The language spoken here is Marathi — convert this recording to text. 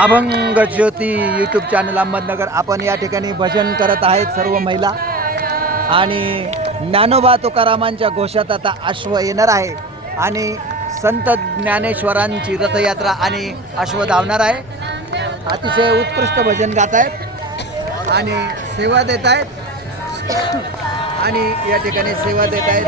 अभंग ज्योती यूट्यूब चॅनल अहमदनगर. आपण या ठिकाणी भजन करत आहेत सर्व महिला. आणि ज्ञानोबा तुकारामांच्या घोषात आता अश्व येणार आहे. आणि संत ज्ञानेश्वरांची रथयात्रा आणि अश्व धावणार आहे. अतिशय उत्कृष्ट भजन गात आहेत. आणि सेवा देत आहेत. आणि या ठिकाणी सेवा देत आहेत.